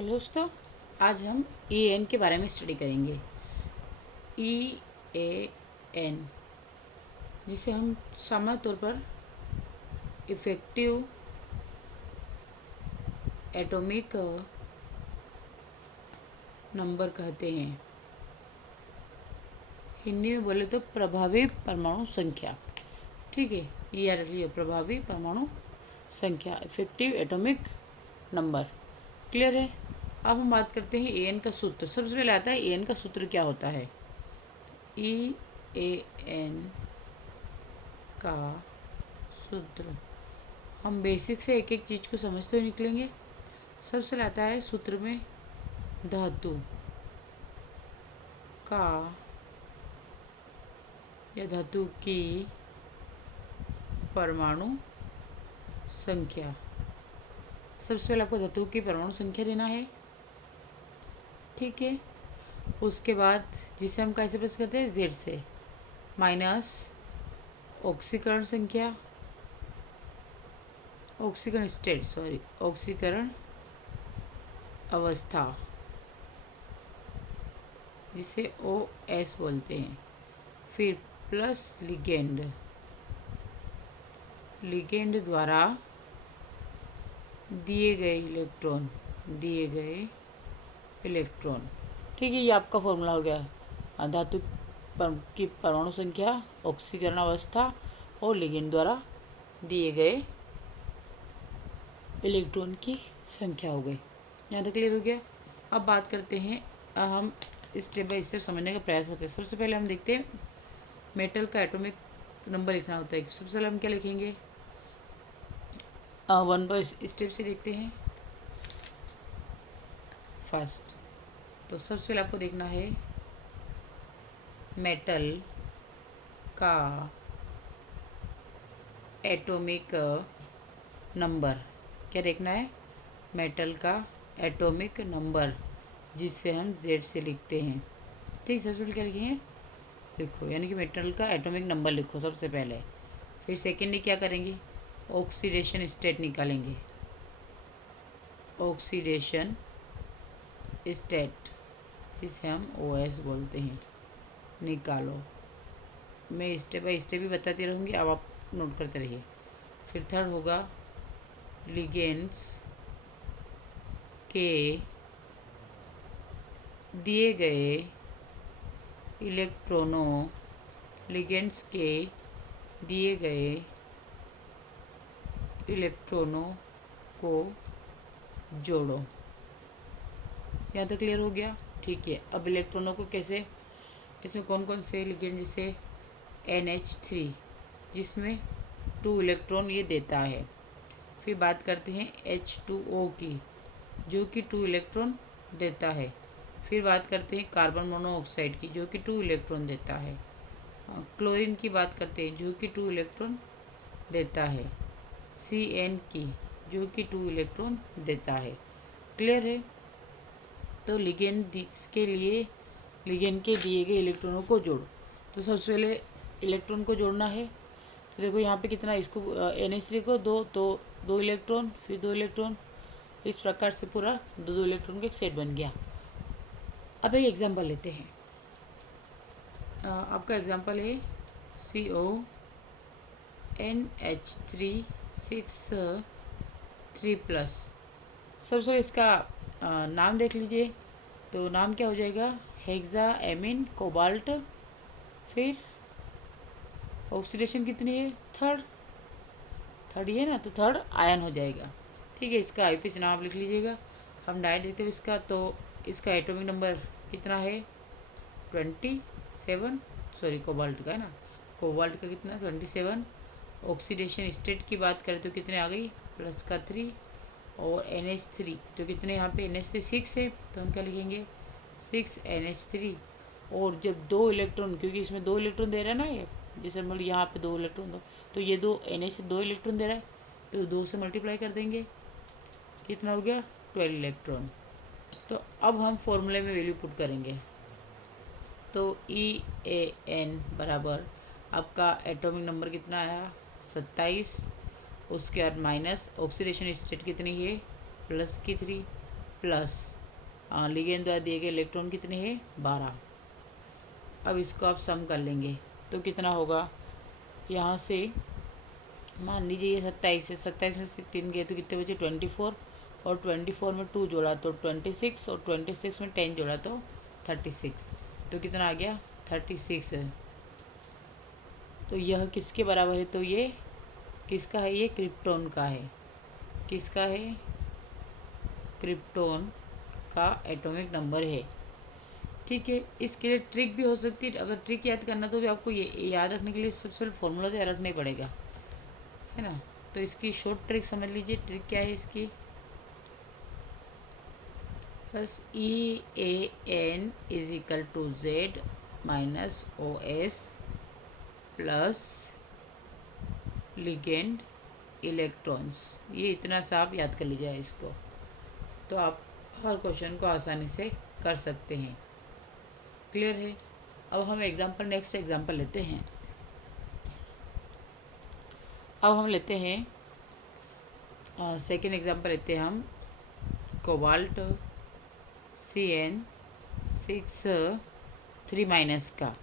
Hello दोस्तों, आज हम ई एन के बारे में स्टडी करेंगे। ई ए एन, जिसे हम सामान्य तौर पर इफ़ेक्टिव एटॉमिक नंबर कहते हैं। हिंदी में बोले तो प्रभावी परमाणु संख्या। ठीक है, ये याद रखिए, प्रभावी परमाणु संख्या, इफेक्टिव एटॉमिक नंबर। क्लियर है। अब हम बात करते हैं ए एन का सूत्र। सबसे पहले आता है ए एन का सूत्र क्या होता है। ई ए एन का सूत्र, हम बेसिक से एक एक चीज़ को समझते हुए निकलेंगे। सबसे पहले आता है सूत्र में धातु का या धातु की परमाणु संख्या। सबसे पहले आपको धातु की परमाणु संख्या देना है। ठीक है, उसके बाद जिसे हम कैसे प्रेस करते हैं, जेड से, माइनस ऑक्सीकरण संख्या, ऑक्सीकरण स्टेट, सॉरी, ऑक्सीकरण अवस्था, जिसे ओ एस बोलते हैं। फिर प्लस लिगेंड, लिगेंड द्वारा दिए गए इलेक्ट्रॉन, दिए गए इलेक्ट्रॉन। ठीक है, ये आपका फॉर्मूला हो गया। धातु की परमाणु संख्या, ऑक्सीकरण अवस्था और लिगेंड द्वारा दिए गए इलेक्ट्रॉन की संख्या हो गई। यहाँ तक क्लियर हो गया। अब बात करते हैं, हम स्टेप बाय स्टेप समझने का प्रयास करते हैं। सबसे पहले हम देखते हैं मेटल का एटॉमिक नंबर लिखना होता है। सबसे पहले हम क्या लिखेंगे, वन बाय स्टेप से देखते हैं। फर्स्ट तो सबसे पहले आपको देखना है मेटल का एटॉमिक नंबर। क्या देखना है, मेटल का एटॉमिक नंबर, जिसे हम जेड से लिखते हैं। ठीक, सबसे पहले क्या लिखेंगे, लिखो, यानी कि मेटल का एटॉमिक नंबर लिखो सबसे पहले। फिर सेकेंडली क्या करेंगे, ऑक्सीडेशन स्टेट निकालेंगे। ऑक्सीडेशन स्टेट, जिसे हम ओ एस बोलते हैं, निकालो। मैं स्टेप बाय स्टेप ही बताती रहूँगी, अब आप नोट करते रहिए। फिर थर्ड होगा लिगेंड्स के दिए गए इलेक्ट्रॉनों, लिगेंड्स के दिए गए इलेक्ट्रॉनों को जोड़ो। यहाँ तक क्लियर हो गया। ठीक है, अब इलेक्ट्रॉनों को कैसे, इसमें कौन कौन से लिगेंड, जैसे NH3, जिसमें 2 इलेक्ट्रॉन ये देता है। फिर बात करते हैं H2O की, जो कि 2 इलेक्ट्रॉन देता है। फिर बात करते हैं कार्बन मोनोऑक्साइड की, जो कि 2 इलेक्ट्रॉन देता है। क्लोरीन की बात करते हैं, जो कि 2 इलेक्ट्रॉन देता है। CN की, जो कि 2 इलेक्ट्रॉन देता है। क्लियर है। तो लिगेंड के लिए, लिगेंड के दिए गए इलेक्ट्रॉनों को जोड़ो। तो सबसे पहले इलेक्ट्रॉन को जोड़ना है। तो देखो यहाँ पे कितना, इसको NH3 को 2, तो 2 इलेक्ट्रॉन, फिर 2 इलेक्ट्रॉन, इस प्रकार से पूरा 2 इलेक्ट्रॉन का एक सेट बन गया। अब एक एग्जांपल लेते हैं। आपका एग्जांपल है CONH3 6 3+। सबसे इसका नाम देख लीजिए। तो नाम क्या हो जाएगा, हेक्सा एमिन कोबाल्ट। फिर ऑक्सीडेशन कितनी है, थर्ड ही है ना, तो थर्ड आयन हो जाएगा। ठीक है, इसका IUPAC नाम आप लिख लीजिएगा। हम डायरेक्ट देखते हैं इसका, तो इसका एटॉमिक नंबर कितना है, 27, सॉरी कोबाल्ट का है ना, कोबाल्ट का कितना, 27। ऑक्सीडेशन स्टेट की बात करें तो कितने आ गई, प्लस का 3। और NH3 तो कितने, यहाँ पे NH3 6 है, तो हम क्या लिखेंगे, 6 NH3। और जब 2 इलेक्ट्रॉन, क्योंकि इसमें 2 इलेक्ट्रॉन दे रहा है ना, ये जैसे मतलब यहाँ पे 2 इलेक्ट्रॉन दो, तो ये 2 NH 2 इलेक्ट्रॉन दे रहा है, तो 2 से मल्टीप्लाई कर देंगे, कितना हो गया, 12 इलेक्ट्रॉन। तो अब हम फॉर्मूले में वैल्यू पुट करेंगे। तो EAN बराबर आपका एटॉमिक नंबर कितना आया, 27। उसके बाद माइनस ऑक्सीडेशन स्टेट कितनी है, प्लस की 3। प्लस लिगेंड द्वारा दिए गए इलेक्ट्रॉन कितने हैं 12। अब इसको आप सम कर लेंगे तो कितना होगा, यहाँ से मान लीजिए ये 27 है, 27 में से 3 गए तो कितने बचे 24, और 24 में 2 जोड़ा तो 26, और 26 में 10 जोड़ा तो 36, तो कितना आ गया 36 है। तो यह किसके बराबर है, तो ये किसका है, ये क्रिप्टॉन का है। किसका है, क्रिप्टॉन का एटॉमिक नंबर है। ठीक है, इसके लिए ट्रिक भी हो सकती है। अगर ट्रिक याद करना तो भी आपको ये याद रखने के लिए सबसे पहले फॉर्मूला तो याद रखना ही पड़ेगा, है ना। तो इसकी शॉर्ट ट्रिक समझ लीजिए। ट्रिक क्या है इसकी, बस EAN is equal to Z minus OS plus ligand electrons. ये इतना सा आप याद कर लीजिए इसको, तो आप हर क्वेश्चन को आसानी से कर सकते हैं। क्लियर है। अब हम नेक्स्ट एग्जांपल लेते हैं। अब हम लेते हैं सेकेंड एग्जांपल लेते हैं हम कोबाल्ट CN6 3- का।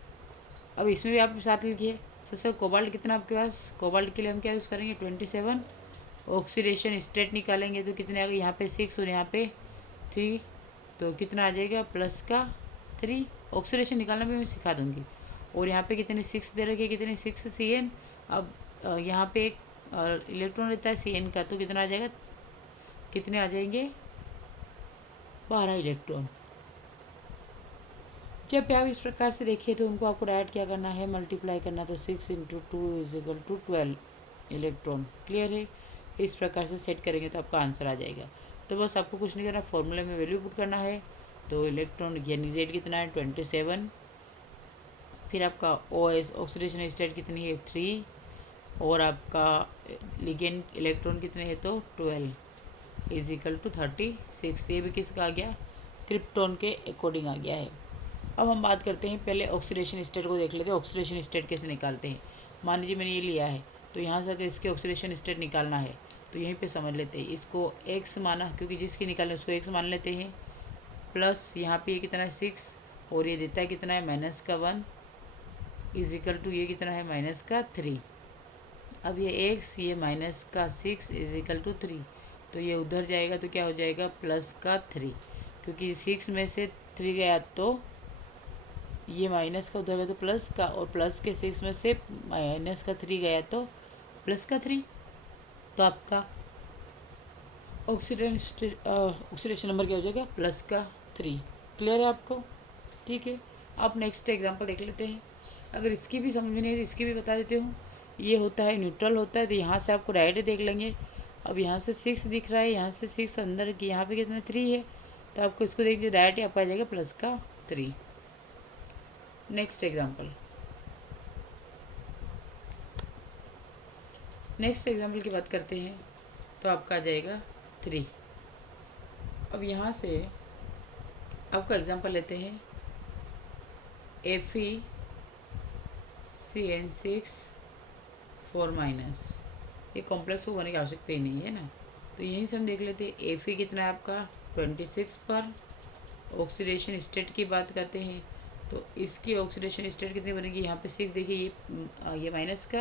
अब इसमें भी आप साथ लिखिए। सर कोबाल्ट कितना आपके पास, कोबाल्ट के लिए हम क्या यूज़ करेंगे 27। ऑक्सीडेशन स्टेट निकालेंगे तो कितने आ गए, यहाँ पे 6 और यहाँ पे 3, तो कितना आ जाएगा प्लस का 3। ऑक्सीडेशन निकालना भी मैं सिखा दूँगी। और यहाँ पे कितने 6 दे रखे, कितने 6 CN। अब यहाँ पे एक इलेक्ट्रॉन रहता है CN का, तो कितना आ जाएगा, कितने आ जाएंगे 12 इलेक्ट्रॉन। जब आप इस प्रकार से देखिए तो उनको आपको डायरेक्ट क्या करना है, मल्टीप्लाई करना। तो 6 × 2 = 12 इलेक्ट्रॉन। क्लियर है। इस प्रकार से सेट करेंगे तो आपका आंसर आ जाएगा। तो बस आपको कुछ नहीं करना, फॉर्मूले में वैल्यू पुट करना है। तो इलेक्ट्रॉन यानी Z कितना है 27, फिर आपका OS ऑक्सीडेशन स्टेट कितनी है 3, और आपका लिगेंड इलेक्ट्रॉन कितने हैं तो 12 = 36। ये भी किसका आ गया, क्रिप्टॉन के अकॉर्डिंग आ गया है। अब हम बात करते हैं, पहले ऑक्सीडेशन स्टेट को देख लेते हैं। ऑक्सीडेशन स्टेट कैसे निकालते हैं। मान लीजिए मैंने ये लिया है, तो यहाँ से अगर इसके ऑक्सीडेशन स्टेट निकालना है तो यहीं पे समझ लेते हैं। इसको X माना, क्योंकि जिसकी निकालना है उसको X मान लेते हैं। प्लस यहाँ पे ये कितना है 6, और ये देता है कितना है -1 = ये कितना है -3। अब ये X, ये -6 = 3, तो ये उधर जाएगा तो क्या हो जाएगा +3, क्योंकि 6 में से 3 गया तो ये माइनस का उधर गया तो प्लस का, और प्लस के 6 में से -3 गया तो +3। तो आपका ऑक्सीडेशन नंबर क्या हो जाएगा +3। क्लियर है आपको। ठीक है। आप नेक्स्ट एग्जांपल देख लेते हैं। अगर इसकी भी समझ में नहीं है तो इसकी भी बता देती हूँ। ये होता है न्यूट्रल होता है, तो यहाँ से आपको डायरेक्ट देख लेंगे। अब यहाँ से 6 दिख रहा है, यहाँ से 6 अंदर की, यहाँ पे कितना 3 है, तो आपको इसको देख लीजिए डायरेक्ट आपको आ जाएगा +3। नेक्स्ट एग्जांपल की बात करते हैं तो आपका आ जाएगा 3। अब यहाँ से आपका एग्जांपल लेते हैं FeCN6 4-। ये कॉम्प्लेक्स होने की आवश्यकता ही नहीं है ना, तो यहीं से हम देख लेते हैं। Fe कितना है आपका 26 पर। ऑक्सीडेशन स्टेट की बात करते हैं तो इसकी ऑक्सीडेशन स्टेट कितनी बनेगी, यहाँ पे 6 देखिए, ये माइनस का,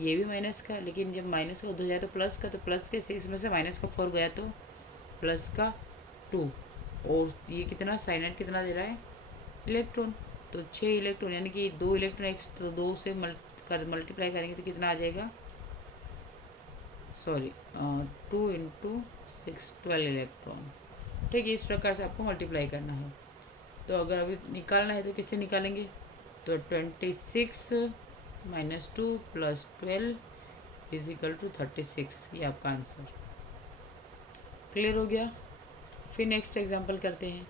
ये भी माइनस का, लेकिन जब माइनस का उधर जाए तो प्लस का, तो प्लस के 6 में से माइनस का 4 गया तो प्लस का 2, और ये कितना साइनाइड कितना दे रहा है इलेक्ट्रॉन, तो 6 इलेक्ट्रॉन, यानी कि 2 इलेक्ट्रॉन एक्स, तो 2 से मल्टीप्लाई करेंगे तो कितना आ जाएगा, 2 × 6 12 इलेक्ट्रॉन। ठीक है, इस प्रकार से आपको मल्टीप्लाई करना है। तो अगर अभी निकालना है तो किससे निकालेंगे, तो 26 - 2 + 12 = 36। ये आपका आंसर। क्लियर हो गया। फिर नेक्स्ट एग्जांपल करते हैं।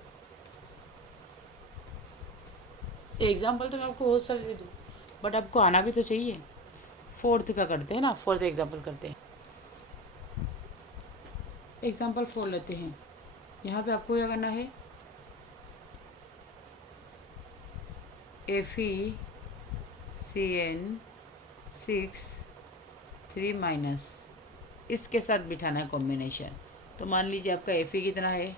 एग्जांपल तो मैं आपको बहुत सारे दे दूँ, बट आपको आना भी तो चाहिए। फोर्थ का करते हैं ना, फोर्थ एग्जांपल करते हैं। एग्जांपल 4 लेते हैं। यहाँ पे आपको क्या करना है, FeCN6 3- इसके साथ बिठाना है कॉम्बिनेशन। तो मान लीजिए आपका Fe कितना है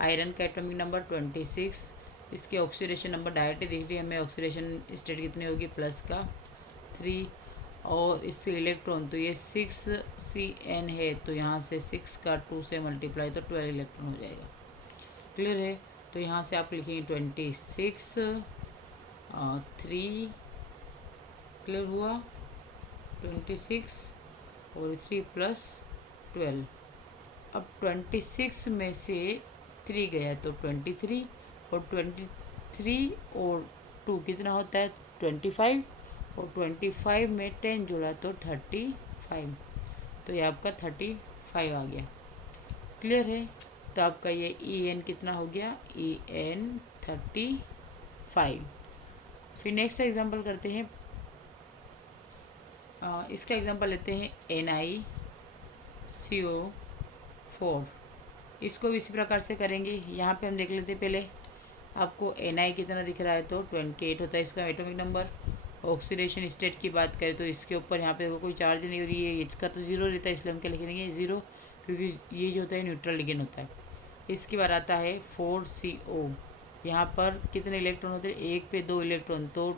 आयरन का एटॉमिक नंबर 26, इसके ऑक्सीडेशन नंबर डायरेक्ट दिख रही है हमें, ऑक्सीडेशन स्टेट कितनी होगी प्लस का 3, और इससे इलेक्ट्रॉन तो ये 6Cn है, तो यहाँ से 6 का 2 से मल्टीप्लाई तो 12 इलेक्ट्रॉन हो जाएगा। क्लियर है? तो यहाँ से आप लिखेंगे 26 3, क्लियर हुआ, 26 और 3 प्लस 12। अब 26 में से 3 गया तो 23, और 23 और 2 कितना होता है 25, और 25 में 10 जुड़ा तो 35, तो ये आपका 35 आ गया। क्लियर है? तो आपका ये En कितना हो गया, En 35। फिर नेक्स्ट एग्जांपल करते हैं, इसका एग्जांपल लेते हैं NiCO4। इसको भी इसी प्रकार से करेंगे। यहाँ पे हम देख लेते हैं पहले, आपको Na कितना दिख रहा है तो 28 होता है इसका एटॉमिक नंबर। ऑक्सीडेशन स्टेट की बात करें तो इसके ऊपर यहाँ पे कोई चार्ज नहीं हो रही है, इसका तो ज़ीरो रहता है, इसलिए हम क्या लिख देंगे 0, क्योंकि ये जो होता है न्यूट्रल लिगेंड होता है। इसके बाद आता है 4CO। यहाँ पर कितने इलेक्ट्रॉन होते हैं, एक पे 2 इलेक्ट्रॉन, तो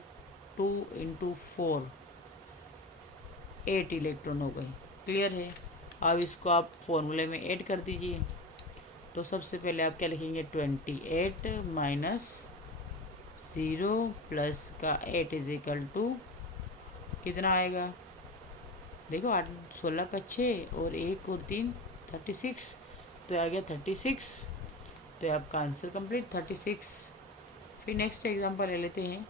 2 × 4 8 इलेक्ट्रॉन हो गए। क्लियर है? अब इसको आप फॉर्मूले में ऐड कर दीजिए। तो सबसे पहले आप क्या लिखेंगे 28 माइनस 0 प्लस का 8 = कितना आएगा, देखो 8 16 का 6 और 1 और 3 36, तो आ गया 36। तो आपका आंसर कंप्लीट 36। फिर नेक्स्ट एग्जांपल ले लेते हैं।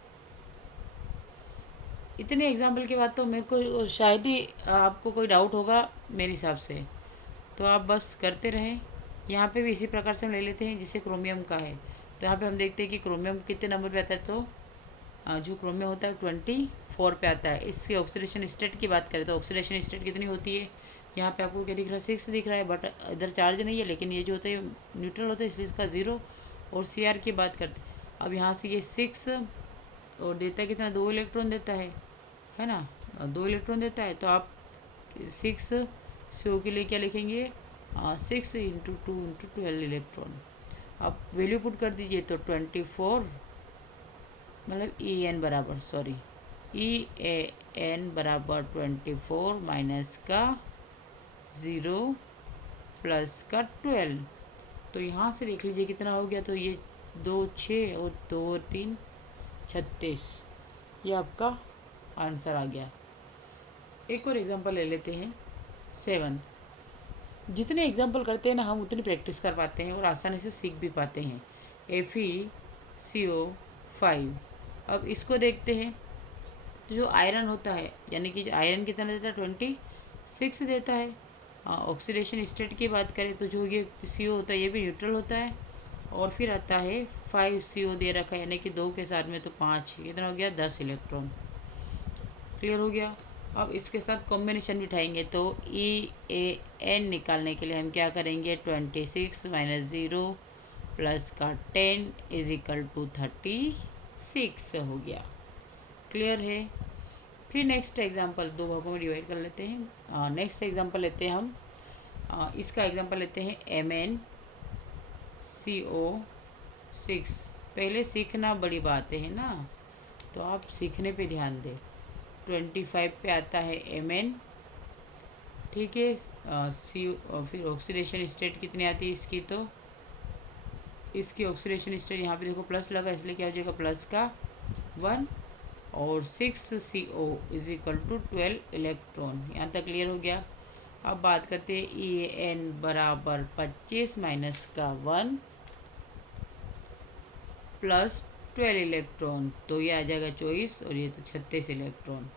इतने एग्जाम्पल के बाद तो मेरे को शायद ही आपको कोई डाउट होगा मेरे हिसाब से, तो आप बस करते रहें। यहाँ पे भी इसी प्रकार से हम ले लेते हैं जिसे क्रोमियम का है। तो यहाँ पे हम देखते हैं कि क्रोमियम कितने नंबर पे आता है, तो जो क्रोमियम होता है 24 पे आता है। इसकी ऑक्सीडेशन स्टेट की बात करें तो ऑक्सीडेशन स्टेट कितनी होती है, यहाँ पे आपको क्या दिख रहा है 6 दिख रहा है, बट इधर चार्ज नहीं है, लेकिन ये जो होता है न्यूट्रल होता है, इसलिए इसका 0। और Cr की बात करते हैं, अब यहाँ से ये 6 और देता है कितना 2 इलेक्ट्रॉन देता है ना, 2 इलेक्ट्रॉन देता है। तो आप 6 CO के लिए क्या लिखेंगे 6 × 2 × 12 इलेक्ट्रॉन। आप वैल्यू पुट कर दीजिए तो 24, मतलब En बराबर En बराबर 24 माइनस का 0 प्लस का 12। तो यहाँ से देख लीजिए कितना हो गया, तो ये 2 6 और 2 और 3 36, ये आपका आंसर आ गया। एक और एग्जांपल ले लेते हैं 7। जितने एग्जांपल करते हैं ना हम उतनी प्रैक्टिस कर पाते हैं और आसानी से सीख भी पाते हैं। FeCO5। अब इसको देखते हैं, तो जो आयरन होता है, यानी कि जो आयरन कितना देता है 26 देता है। ऑक्सीडेशन स्टेट की बात करें तो जो ये CO होता है ये भी न्यूट्रल होता है। और फिर आता है 5CO दे रखा है, यानी कि 2 के साथ में तो 5, कितना हो गया 10 इलेक्ट्रॉन। क्लियर हो गया? अब इसके साथ कॉम्बिनेशन बिठाएंगे तो EAN निकालने के लिए हम क्या करेंगे 26 माइनस 0 प्लस का 10 = 36 हो गया। क्लियर है? फिर नेक्स्ट एग्जांपल 2 भागों में डिवाइड कर लेते हैं। नेक्स्ट एग्जांपल लेते हैं हम, इसका एग्जांपल लेते हैं MnCO6। पहले सीखना बड़ी बात है ना, तो आप सीखने पे ध्यान दें। 25 पे आता है Mn, ठीक है। फिर ऑक्सीडेशन स्टेट कितनी आती है इसकी, तो इसकी ऑक्सीडेशन स्टेट यहाँ पे देखो प्लस लगा, इसलिए क्या हो जाएगा प्लस का 1, और 6CO = 12 इलेक्ट्रॉन। यहाँ तक क्लियर हो गया? अब बात करते हैं EAN बराबर 25 माइनस का 1 प्लस 12 इलेक्ट्रॉन, तो ये आ जाएगा 24 और ये तो 36 इलेक्ट्रॉन।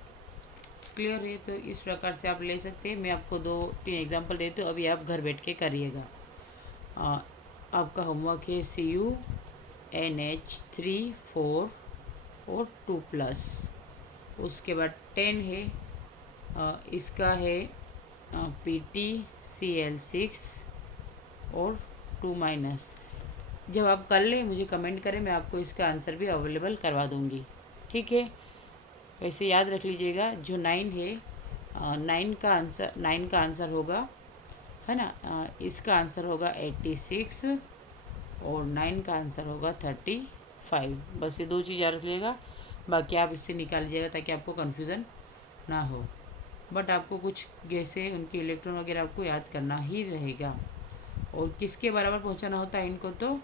क्लियर है? तो इस प्रकार से आप ले सकते हैं। मैं आपको 2-3 एग्जांपल देती हूँ, अभी आप घर बैठ के करिएगा। आपका होमवर्क है CuNH3 4 और 2+। उसके बाद 10 है, इसका है PtCl6 और 2-। जब आप कर लें मुझे कमेंट करें, मैं आपको इसका आंसर भी अवेलेबल करवा दूँगी, ठीक है। वैसे याद रख लीजिएगा जो 9 है, 9 का आंसर होगा, है ना, इसका आंसर होगा 86 और 9 का आंसर होगा 35। बस ये 2 चीज़ याद रखिएगा, बाकी आप इससे निकाल लीजिएगा ताकि आपको कन्फ्यूज़न ना हो। बट आपको कुछ गैसे उनके इलेक्ट्रॉन वगैरह आपको याद करना ही रहेगा। और किसके बराबर पहुंचाना होता है इनको, तो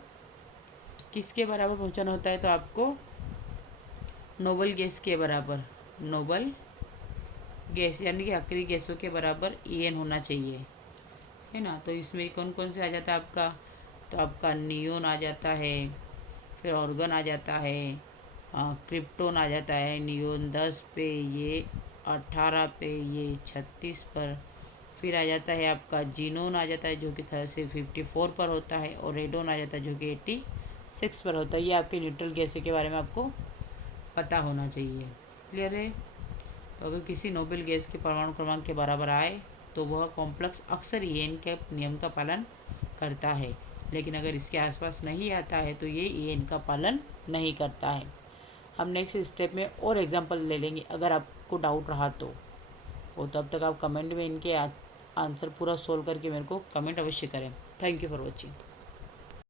किसके बराबर पहुंचाना होता है, तो आपको नोबल गैस के बराबर, नोबल गैस यानी कि आखिरी गैसों के बराबर En होना चाहिए, है ना। तो इसमें कौन कौन से आ जाता है आपका, तो आपका नियोन आ जाता है, फिर ऑर्गन आ जाता है, क्रिप्टोन आ जाता है, नियोन 10 पे, ये 18 पे, ये 36 पर, फिर आ जाता है आपका जीनोन आ जाता है जो कि 54 पर होता है, और रेडोन आ जाता है जो कि 86 पर होता है। ये आपके न्यूट्रल गैस के बारे में आपको पता होना चाहिए। क्लियर है। तो अगर किसी नोबेल गैस के परमाणु क्रमांक के बराबर आए तो वह कॉम्प्लेक्स अक्सर ईएन के नियम का पालन करता है, लेकिन अगर इसके आसपास नहीं आता है तो ये ईएन का पालन नहीं करता है। हम नेक्स्ट स्टेप में और एग्जांपल ले लेंगे अगर आपको डाउट रहा तो। और तब तक आप कमेंट में इनके आंसर पूरा सोल्व करके मेरे को कमेंट अवश्य करें। Thank you for watching.